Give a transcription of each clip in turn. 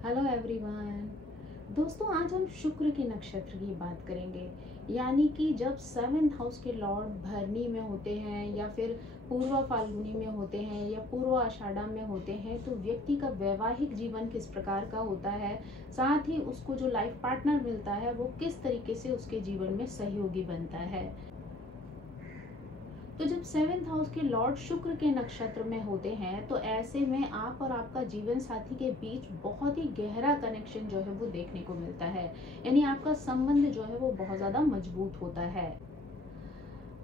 Hello everyone. दोस्तों, आज हम शुक्र के नक्षत्र की बात करेंगे। यानी कि जब सेवेंथ हाउस के लॉर्ड भरनी में होते हैं या फिर पूर्वा फाल्गुनी में होते हैं या पूर्व आषाढ़ा में होते हैं तो व्यक्ति का वैवाहिक जीवन किस प्रकार का होता है, साथ ही उसको जो लाइफ पार्टनर मिलता है वो किस तरीके से उसके जीवन में सहयोगी बनता है। तो जब सेवेंथ हाउस के लॉर्ड शुक्र के नक्षत्र में होते हैं तो ऐसे में आप और आपका जीवन साथी के बीच बहुत ही गहरा कनेक्शन जो है वो देखने को मिलता है। यानी आपका संबंध जो है वो बहुत ज्यादा मजबूत होता है।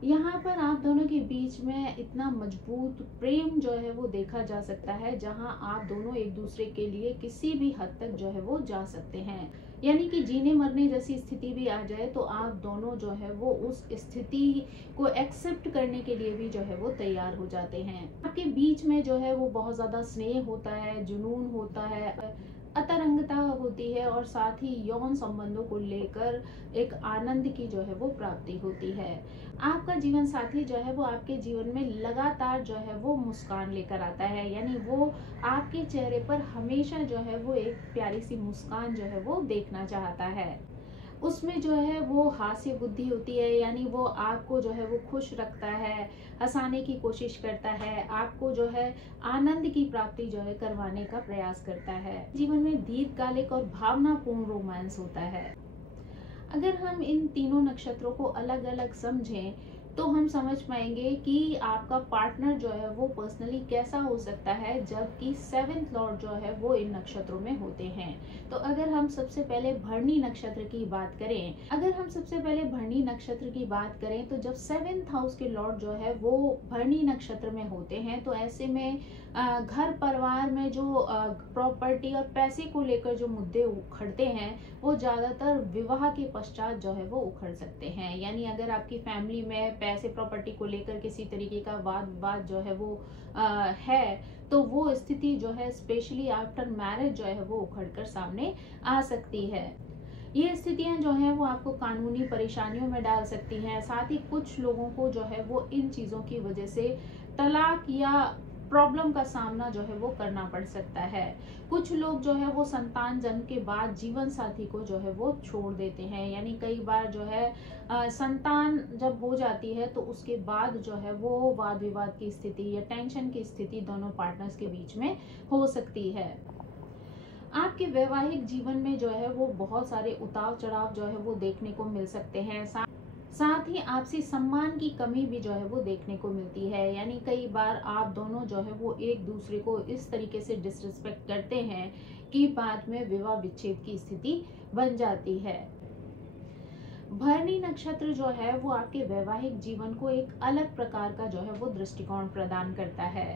यहाँ पर आप दोनों के बीच में इतना मजबूत प्रेम जो है वो देखा जा सकता है, जहाँ आप दोनों एक दूसरे के लिए किसी भी हद तक जो है वो जा सकते हैं। यानी कि जीने मरने जैसी स्थिति भी आ जाए तो आप दोनों जो है वो उस स्थिति को एक्सेप्ट करने के लिए भी जो है वो तैयार हो जाते हैं। आपके बीच में जो है वो बहुत ज्यादा स्नेह होता है, जुनून होता है, अतरंगता होती है और साथ ही यौन संबंधों को लेकर एक आनंद की जो है वो प्राप्ति होती है। आपका जीवन साथी जो है वो आपके जीवन में लगातार जो है वो मुस्कान लेकर आता है। यानी वो आपके चेहरे पर हमेशा जो है वो एक प्यारी सी मुस्कान जो है वो देखना चाहता है। उसमें जो है वो हास्य बुद्धि होती है, यानी वो आपको जो है वो खुश रखता है, हंसाने की कोशिश करता है, आपको जो है आनंद की प्राप्ति जो है करवाने का प्रयास करता है। जीवन में दीर्घकालिक और भावनापूर्ण रोमांस होता है। अगर हम इन तीनों नक्षत्रों को अलग अलग समझें तो हम समझ पाएंगे कि आपका पार्टनर जो है वो पर्सनली कैसा हो सकता है जबकि सेवेंथ लॉर्ड जो है वो इन नक्षत्रों में होते हैं। तो अगर हम सबसे पहले भरणी नक्षत्र की बात करें तो जब सेवेंथ हाउस के लॉर्ड जो है वो भरणी नक्षत्र में होते हैं तो ऐसे में घर परिवार में जो प्रॉपर्टी और पैसे को लेकर जो मुद्दे उखड़ते हैं वो ज्यादातर विवाह के पश्चात जो है वो उखड़ सकते हैं। यानी अगर आपकी फैमिली में पैसे प्रॉपर्टी को लेकर किसी तरीके का वाद विवाद जो है वो है तो वो स्थिति जो है स्पेशली आफ्टर मैरिज जो है वो उखड़कर सामने आ सकती है। ये स्थितियां जो है वो आपको कानूनी परेशानियों में डाल सकती हैं। साथ ही कुछ लोगों को जो है वो इन चीजों की वजह से तलाक या प्रॉब्लम का सामना जो है वो करना पड़ सकता है। कुछ लोग जो है वो संतान जन्म के बाद जीवन साथी को जो है वो छोड़ देते हैं। यानी कई बार जो है संतान जब हो जाती है तो उसके बाद जो है वो वाद विवाद की स्थिति या टेंशन की स्थिति दोनों पार्टनर्स के बीच में हो सकती है। आपके वैवाहिक जीवन में जो है वो बहुत सारे उतार चढ़ाव जो है वो देखने को मिल सकते हैं। साथ ही आपसी सम्मान की कमी भी जो है वो देखने को मिलती है। यानी कई बार आप दोनों जो है वो एक दूसरे को इस तरीके से डिसरिस्पेक्ट करते हैं कि बाद में विवाह विच्छेद की स्थिति बन जाती है। भरणी नक्षत्र जो है वो आपके वैवाहिक जीवन को एक अलग प्रकार का जो है वो दृष्टिकोण प्रदान करता है।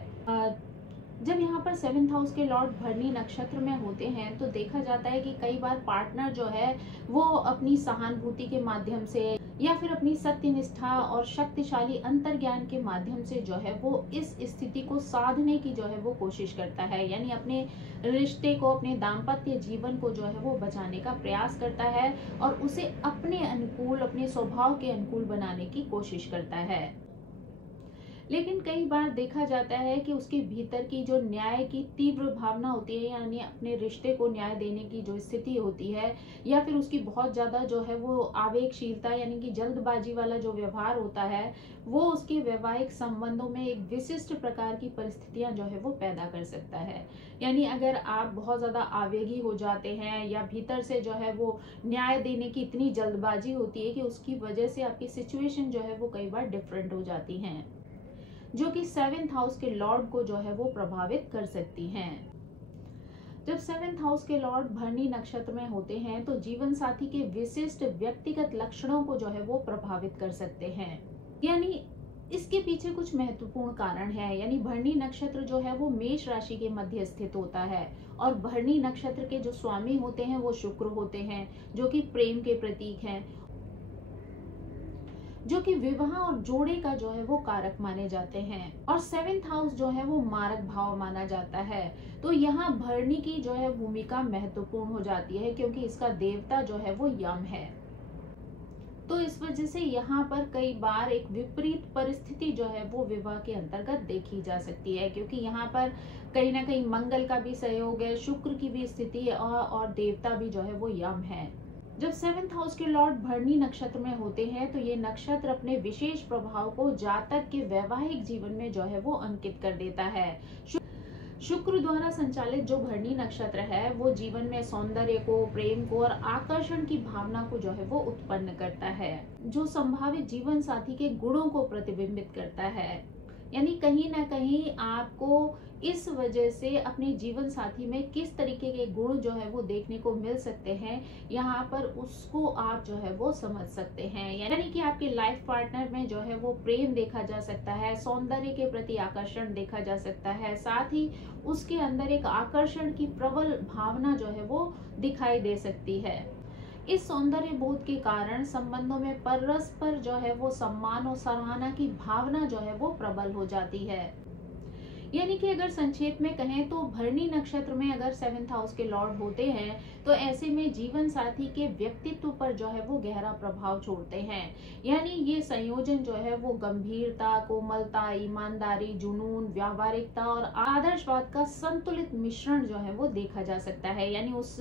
जब यहाँ पर सेवेंथ हाउस के लॉर्ड भरणी नक्षत्र में होते हैं तो देखा जाता है कि कई बार पार्टनर जो है वो अपनी सहानुभूति के माध्यम से या फिर अपनी सत्यनिष्ठा और शक्तिशाली अंतर्ज्ञान के माध्यम से जो है वो इस स्थिति को साधने की जो है वो कोशिश करता है। यानी अपने रिश्ते को, अपने दाम्पत्य जीवन को जो है वो बचाने का प्रयास करता है और उसे अपने अनुकूल, अपने स्वभाव के अनुकूल बनाने की कोशिश करता है। लेकिन कई बार देखा जाता है कि उसके भीतर की जो न्याय की तीव्र भावना होती है, यानी अपने रिश्ते को न्याय देने की जो स्थिति होती है, या फिर उसकी बहुत ज्यादा जो है वो आवेगशीलता यानी कि जल्दबाजी वाला जो व्यवहार होता है, वो उसके वैवाहिक संबंधों में एक विशिष्ट प्रकार की परिस्थितियां जो है वो पैदा कर सकता है। यानी अगर आप बहुत ज्यादा आवेगी हो जाते हैं या भीतर से जो है वो न्याय देने की इतनी जल्दबाजी होती है कि उसकी वजह से आपकी सिचुएशन जो है वो कई बार डिफरेंट हो जाती हैं, जो कि सेवेंथ हाउस के लॉर्ड को जो है वो प्रभावित कर सकती हैं। जब सेवेंथ हाउस के लॉर्ड भरणी नक्षत्र में होते हैं तो जीवन साथी के विशिष्ट व्यक्तिगत लक्षणों को जो है वो प्रभावित कर सकते हैं। यानी इसके पीछे कुछ महत्वपूर्ण कारण है। यानी भरणी नक्षत्र जो है वो मेष राशि के मध्य स्थित होता है और भरणी नक्षत्र के जो स्वामी होते हैं वो शुक्र होते हैं, जो कि प्रेम के प्रतीक हैं, जो कि विवाह और जोड़े का जो है वो कारक माने जाते हैं। और सेवेंथ हाउस जो है वो मारक भाव माना जाता है। तो यहाँ भरणी की जो है भूमिका महत्वपूर्ण हो जाती है क्योंकि इसका देवता जो है वो यम है। तो इस वजह से यहाँ पर कई बार एक विपरीत परिस्थिति जो है वो विवाह के अंतर्गत देखी जा सकती है, क्योंकि यहाँ पर कहीं ना कहीं मंगल का भी सहयोग है, शुक्र की भी स्थिति है और देवता भी जो है वो यम है। जब 7th हाउस के लॉर्ड भरणी नक्षत्र में होते हैं तो ये नक्षत्र अपने विशेष प्रभाव को जातक के वैवाहिक जीवन में जो है वो अंकित कर देता है। शुक्र द्वारा संचालित जो भरणी नक्षत्र है वो जीवन में सौंदर्य को, प्रेम को और आकर्षण की भावना को जो है वो उत्पन्न करता है, जो संभावित जीवन साथी के गुणों को प्रतिबिंबित करता है। यानी कहीं ना कहीं आपको इस वजह से अपने जीवन साथी में किस तरीके के गुण जो है वो देखने को मिल सकते हैं, यहाँ पर उसको आप जो है वो समझ सकते हैं। यानी कि आपके लाइफ पार्टनर में जो है वो प्रेम देखा जा सकता है, सौंदर्य के प्रति आकर्षण देखा जा सकता है, साथ ही उसके अंदर एक आकर्षण की प्रबल भावना जो है वो दिखाई दे सकती है। इस सौंदर्य बोध के कारण संबंधों में परस्पर जो है वो सम्मान और सराहना की भावना जो है वो प्रबल हो जाती है। यानी कि अगर संक्षेप में कहें तो भरणी नक्षत्र में अगर 7th हाउस के लॉर्ड होते हैं तो ऐसे में जीवन साथी के व्यक्तित्व पर जो है वो गहरा प्रभाव छोड़ते हैं। यानी ये संयोजन जो है वो गंभीरता, कोमलता, ईमानदारी, जुनून, व्यावहारिकता और आदर्शवाद का संतुलित मिश्रण जो है वो देखा जा सकता है। यानी उस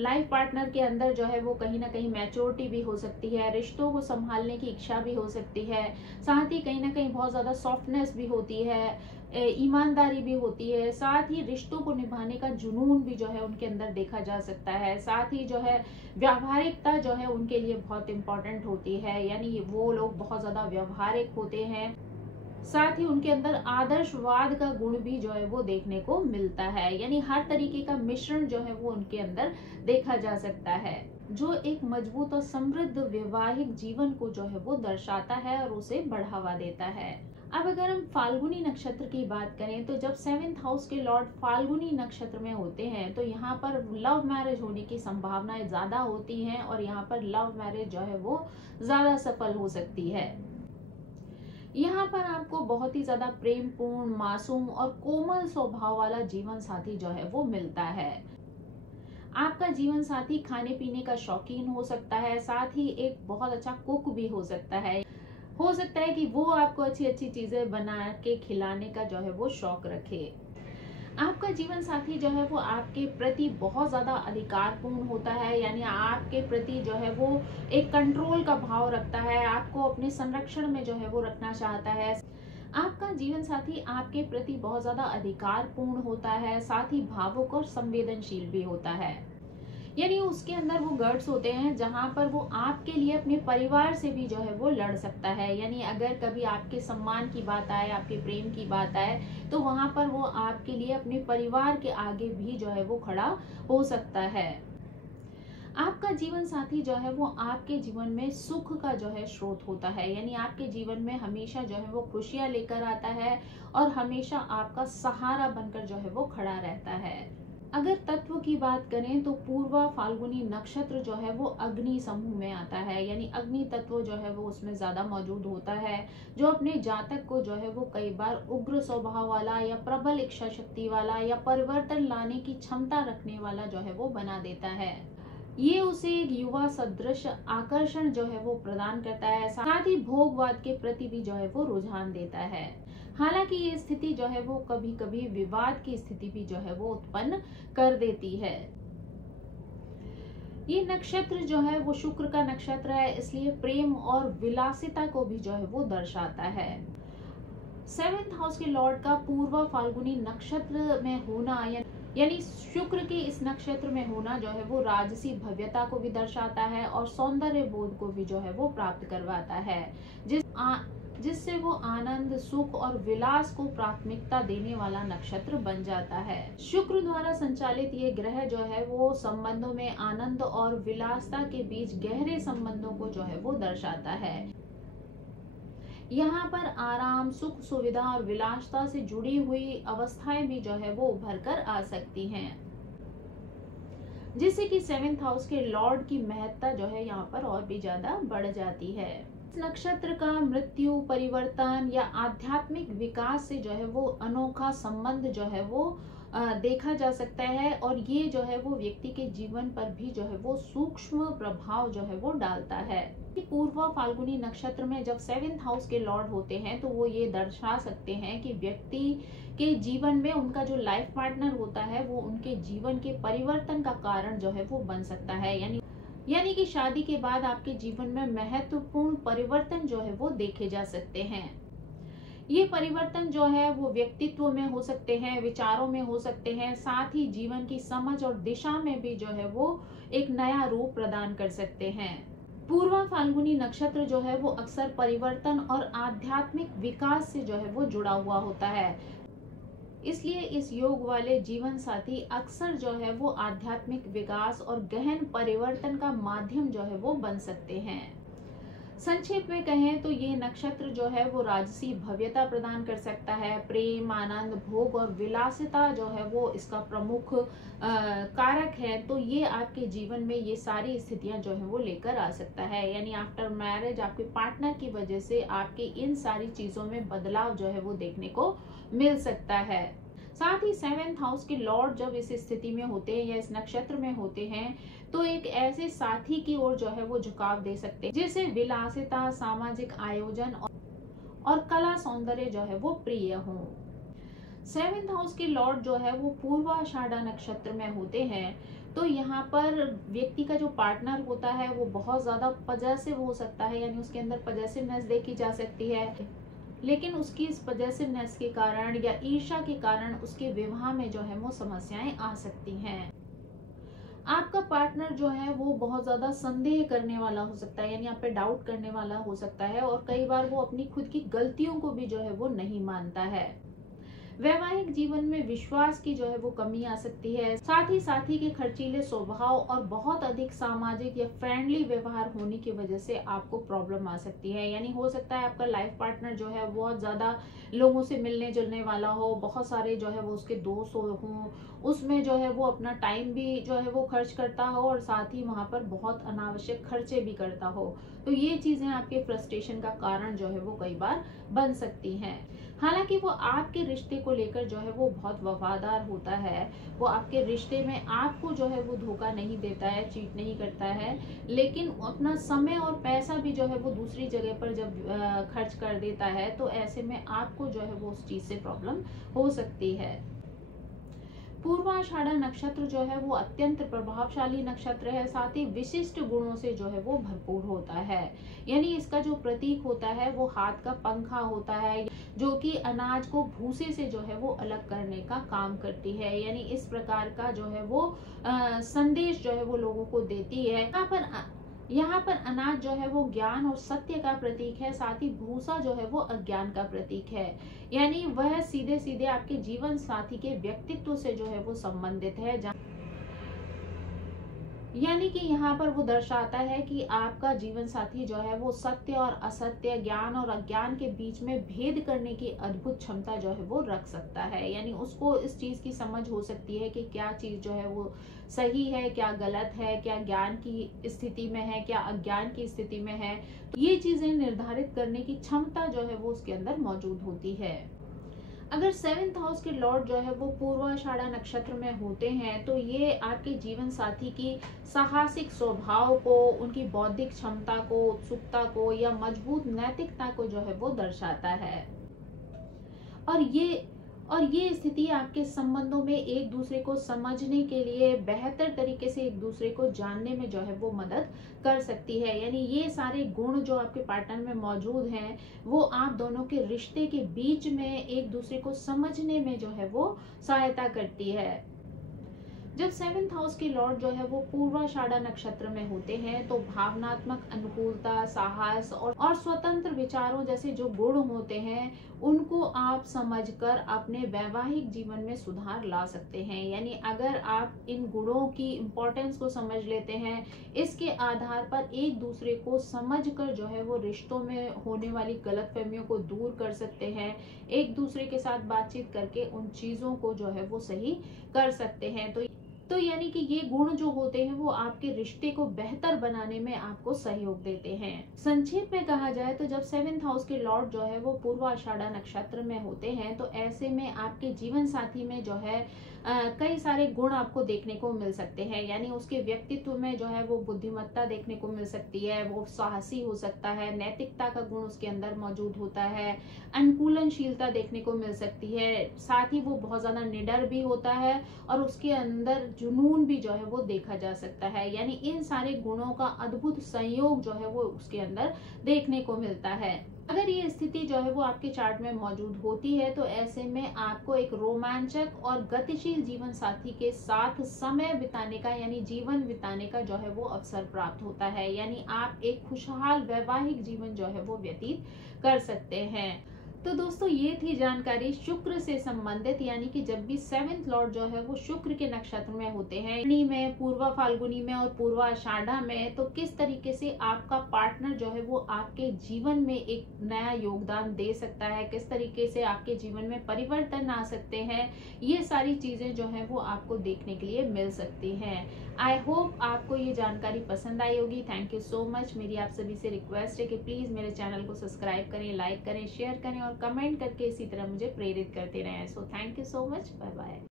लाइफ पार्टनर के अंदर जो है वो कहीं ना कहीं मैच्योरिटी भी हो सकती है, रिश्तों को संभालने की इच्छा भी हो सकती है, साथ ही कहीं ना कहीं बहुत ज्यादा सॉफ्टनेस भी होती है, ईमानदारी भी होती है, साथ ही रिश्तों को निभाने का जुनून भी जो है उनके अंदर देखा जा सकता है, साथ ही जो है व्यावहारिकता जो है उनके लिए बहुत इंपॉर्टेंट होती है। यानी वो लोग बहुत ज्यादा व्यवहारिक होते हैं, साथ ही उनके अंदर आदर्शवाद का गुण भी जो है वो देखने को मिलता है। यानी हर तरीके का मिश्रण जो है वो उनके अंदर देखा जा सकता है, जो एक मजबूत और समृद्ध वैवाहिक जीवन को जो है वो दर्शाता है और उसे बढ़ावा देता है। अब अगर हम फाल्गुनी नक्षत्र की बात करें तो जब 7th हाउस के लॉर्ड फाल्गुनी नक्षत्र में होते हैं तो यहाँ पर लव मैरिज होने की संभावनाएं ज्यादा होती हैं और यहाँ पर लव मैरिज जो है वो ज्यादा सफल हो सकती है। यहाँ पर आपको बहुत ही ज्यादा प्रेमपूर्ण, मासूम और कोमल स्वभाव वाला जीवन साथी जो है वो मिलता है। आपका जीवन साथी खाने पीने का शौकीन हो सकता है, साथ ही एक बहुत अच्छा कुक भी हो सकता है कि वो आपको अच्छी अच्छी चीजें बना के खिलाने का जो है वो शौक रखे। आपका जीवन साथी जो है वो आपके प्रति बहुत ज्यादा अधिकारपूर्ण होता है, यानी आपके प्रति जो है वो एक कंट्रोल का भाव रखता है, आपको अपने संरक्षण में जो है वो रखना चाहता है। आपका जीवन साथी आपके प्रति बहुत ज्यादा अधिकारपूर्ण होता है, साथ ही भावुक और संवेदनशील भी होता है। यानी उसके अंदर वो गट्स होते हैं जहां पर वो आपके लिए अपने परिवार से भी जो है वो लड़ सकता है। यानी अगर कभी आपके सम्मान की बात आए, आपके प्रेम की बात आए, तो वहां पर वो आपके लिए अपने परिवार के आगे भी जो है वो खड़ा हो सकता है। आपका जीवन साथी जो है वो आपके जीवन में सुख का जो है स्रोत होता है, यानी आपके जीवन में हमेशा जो है वो खुशियां लेकर आता है और हमेशा आपका सहारा बनकर जो है वो खड़ा रहता है। अगर तत्व की बात करें तो पूर्वा फाल्गुनी नक्षत्र जो है वो अग्नि समूह में आता है, यानी अग्नि तत्व जो है वो उसमें ज्यादा मौजूद होता है, जो अपने जातक को जो है वो कई बार उग्र स्वभाव वाला या प्रबल इच्छा शक्ति वाला या परिवर्तन लाने की क्षमता रखने वाला जो है वो बना देता है। ये उसे एक युवा सदृश आकर्षण जो है वो प्रदान करता है, साथ ही भोगवाद के प्रति भी जो है वो रुझान देता है। हालांकि ये स्थिति जो है वो कभी कभी विवाद की स्थिति भी जो है वो उत्पन्न कर देती है। ये नक्षत्र जो है वो शुक्र का नक्षत्र है, इसलिए प्रेम और विलासिता को भी जो है वो दर्शाता है। 7th हाउस के लॉर्ड का पूर्व फाल्गुनी नक्षत्र में होना यानी शुक्र के इस नक्षत्र में होना जो है वो राजसी भव्यता को भी दर्शाता है और सौंदर्य बोध को भी जो है वो प्राप्त करवाता है, जिससे वो आनंद, सुख और विलास को प्राथमिकता देने वाला नक्षत्र बन जाता है। शुक्र द्वारा संचालित ये ग्रह जो है वो संबंधों में आनंद और विलासता के बीच गहरे संबंधों को जो है वो दर्शाता है। यहाँ पर आराम, सुख, सुविधा और विलासता से जुड़ी हुई अवस्थाएं भी जो है वो उभर कर आ सकती हैं, जिससे कि 7th हाउस के लॉर्ड की महत्ता जो है यहाँ पर और भी ज्यादा बढ़ जाती है। नक्षत्र का मृत्यु, परिवर्तन या आध्यात्मिक विकास से जो है वो अनोखा संबंध जो है वो देखा जा सकता है, और ये जो है वो व्यक्ति के जीवन पर भी जो है वो सूक्ष्म प्रभाव जो है वो डालता है। पूर्वा फाल्गुनी नक्षत्र में जब 7th हाउस के लॉर्ड होते हैं तो वो ये दर्शा सकते हैं कि व्यक्ति के जीवन में उनका जो लाइफ पार्टनर होता है वो उनके जीवन के परिवर्तन का कारण जो है वो बन सकता है। यानी कि शादी के बाद आपके जीवन में महत्वपूर्ण परिवर्तन जो है वो देखे जा सकते हैं। ये परिवर्तन जो है वो व्यक्तित्व में हो सकते हैं, विचारों में हो सकते हैं, साथ ही जीवन की समझ और दिशा में भी जो है वो एक नया रूप प्रदान कर सकते हैं। पूर्वा फाल्गुनी नक्षत्र जो है वो अक्सर परिवर्तन और आध्यात्मिक विकास से जो है वो जुड़ा हुआ होता है। इसलिए इस योग वाले जीवन साथी अक्सर जो है वो आध्यात्मिक विकास और गहन परिवर्तन का माध्यम जो है वो बन सकते हैं। संक्षेप में कहें तो ये नक्षत्र जो है वो राजसी भव्यता प्रदान कर सकता है। प्रेम, आनंद, भोग और विलासिता जो है वो इसका प्रमुख कारक है। तो ये आपके जीवन में ये सारी स्थितियां जो है वो लेकर आ सकता है। यानी आफ्टर मैरिज आपके पार्टनर की वजह से आपके इन सारी चीजों में बदलाव जो है वो देखने को मिल सकता है। साथ ही 7th हाउस के लॉर्ड जब इस स्थिति में होते हैं या इस नक्षत्र में होते हैं तो एक ऐसे साथी की ओर जो है वो झुकाव दे सकते हैं जिसे विलासिता, सामाजिक आयोजन और कला सौंदर्य जो है वो प्रिय हो। 7th हाउस के लॉर्ड जो है वो पूर्वाषाढ़ा नक्षत्र में होते हैं तो यहाँ पर व्यक्ति का जो पार्टनर होता है वो बहुत ज्यादा पजेसिव हो सकता है, यानी उसके अंदर पजेसिवनेस देखी जा सकती है। लेकिन उसकी इस पजेसिवनेस के कारण या ईर्ष्या के कारण उसके विवाह में जो है वो समस्याएं आ सकती हैं। आपका पार्टनर जो है वो बहुत ज्यादा संदेह करने वाला हो सकता है, यानी आप पे डाउट करने वाला हो सकता है, और कई बार वो अपनी खुद की गलतियों को भी जो है वो नहीं मानता है। वैवाहिक जीवन में विश्वास की जो है वो कमी आ सकती है। साथ ही साथी के खर्चीले स्वभाव और बहुत अधिक सामाजिक या फ्रेंडली व्यवहार होने की वजह से आपको प्रॉब्लम आ सकती है। यानी हो सकता है आपका लाइफ पार्टनर जो है बहुत ज्यादा लोगों से मिलने जुलने वाला हो, बहुत सारे जो है वो उसके दोस्त हों, उसमें जो है वो अपना टाइम भी जो है वो खर्च करता हो और साथ ही वहां पर बहुत अनावश्यक खर्चे भी करता हो। तो ये चीजें आपके फ्रस्ट्रेशन का कारण जो है वो कई बार बन सकती हैं। हालांकि वो आपके रिश्ते को लेकर जो है वो बहुत वफादार होता है, वो आपके रिश्ते में आपको जो है वो धोखा नहीं देता है, चीट नहीं करता है, लेकिन अपना समय और पैसा भी जो है वो दूसरी जगह पर जब खर्च कर देता है तो ऐसे में आपको जो है वो उस चीज से प्रॉब्लम हो सकती है। पूर्वाषाढ़ा नक्षत्र जो है वो अत्यंत प्रभावशाली नक्षत्र है, साथ ही विशिष्ट गुणों से जो है वो भरपूर होता है। यानी इसका जो प्रतीक होता है वो हाथ का पंखा होता है, जो कि अनाज को भूसे से जो है वो अलग करने का काम करती है। यानी इस प्रकार का जो है वो संदेश जो है वो लोगों को देती है। यहाँ पर अनाज जो है वो ज्ञान और सत्य का प्रतीक है, साथ ही भूसा जो है वो अज्ञान का प्रतीक है। यानी वह सीधे सीधे आपके जीवन साथी के व्यक्तित्व से जो है वो संबंधित है। यानी कि यहाँ पर वो दर्शाता है कि आपका जीवन साथी जो है वो सत्य और असत्य, ज्ञान और अज्ञान के बीच में भेद करने की अद्भुत क्षमता जो है वो रख सकता है। यानी उसको इस चीज की समझ हो सकती है कि क्या चीज जो है वो सही है, क्या गलत है, क्या ज्ञान की स्थिति में है, क्या अज्ञान की स्थिति में है। ये चीजें निर्धारित करने की क्षमता जो है वो उसके अंदर मौजूद होती है। अगर 7th हाउस के लॉर्ड जो है वो पूर्वाषाढ़ा नक्षत्र में होते हैं तो ये आपके जीवन साथी की साहसिक स्वभाव को, उनकी बौद्धिक क्षमता को, उत्सुकता को या मजबूत नैतिकता को जो है वो दर्शाता है। और ये स्थिति आपके संबंधों में एक दूसरे को समझने के लिए, बेहतर तरीके से एक दूसरे को जानने में जो है वो मदद कर सकती है। यानी ये सारे गुण जो आपके पार्टनर में मौजूद हैं वो आप दोनों के रिश्ते के बीच में एक दूसरे को समझने में जो है वो सहायता करती है। जब 7th हाउस के लॉर्ड जो है वो पूर्वाषाढ़ा नक्षत्र में होते हैं तो भावनात्मक अनुकूलता, साहस और स्वतंत्र विचारों जैसे जो गुण होते हैं उनको आप समझकर अपने वैवाहिक जीवन में सुधार ला सकते हैं। यानी अगर आप इन गुणों की इम्पोर्टेंस को समझ लेते हैं, इसके आधार पर एक दूसरे को समझकर जो है वो रिश्तों में होने वाली गलतफहमियों को दूर कर सकते हैं, एक दूसरे के साथ बातचीत करके उन चीजों को जो है वो सही कर सकते हैं। तो यानी कि ये गुण जो होते हैं वो आपके रिश्ते को बेहतर बनाने में आपको सहयोग देते हैं। संक्षेप में कहा जाए तो जब 7th हाउस के लॉर्ड जो है वो पूर्वाषाढ़ा नक्षत्र में होते हैं तो ऐसे में आपके जीवन साथी में जो है कई सारे गुण आपको देखने को मिल सकते हैं। यानी उसके व्यक्तित्व में जो है वो बुद्धिमत्ता देखने को मिल सकती है, वो साहसी हो सकता है, नैतिकता का गुण उसके अंदर मौजूद होता है, अनुकूलनशीलता देखने को मिल सकती है, साथ ही वो बहुत ज्यादा निडर भी होता है और उसके अंदर जुनून भी जो है वो देखा जा सकता है। यानी इन सारे गुणों का अद्भुत संयोग जो है वो उसके अंदर देखने को मिलता है। अगर ये स्थिति जो है वो आपके चार्ट में मौजूद होती है तो ऐसे में आपको एक रोमांचक और गतिशील जीवन साथी के साथ समय बिताने का यानी जीवन बिताने का जो है वो अवसर प्राप्त होता है। यानी आप एक खुशहाल वैवाहिक जीवन जो है वो व्यतीत कर सकते हैं। तो दोस्तों ये थी जानकारी शुक्र से संबंधित, यानी कि जब भी 7th लॉर्ड जो है वो शुक्र के नक्षत्र में होते हैं, में पूर्वा फाल्गुनी में और पूर्वा आषाढ़ा में, तो किस तरीके से आपका पार्टनर जो है वो आपके जीवन में एक नया योगदान दे सकता है, किस तरीके से आपके जीवन में परिवर्तन आ सकते हैं, ये सारी चीजें जो है वो आपको देखने के लिए मिल सकती हैं। आई होप आपको ये जानकारी पसंद आई होगी। Thank you so much. मेरी आप सभी से रिक्वेस्ट है कि प्लीज मेरे चैनल को सब्सक्राइब करें, लाइक करें, शेयर करें और कमेंट करके इसी तरह मुझे प्रेरित करते रहें। So thank you so much. Bye bye.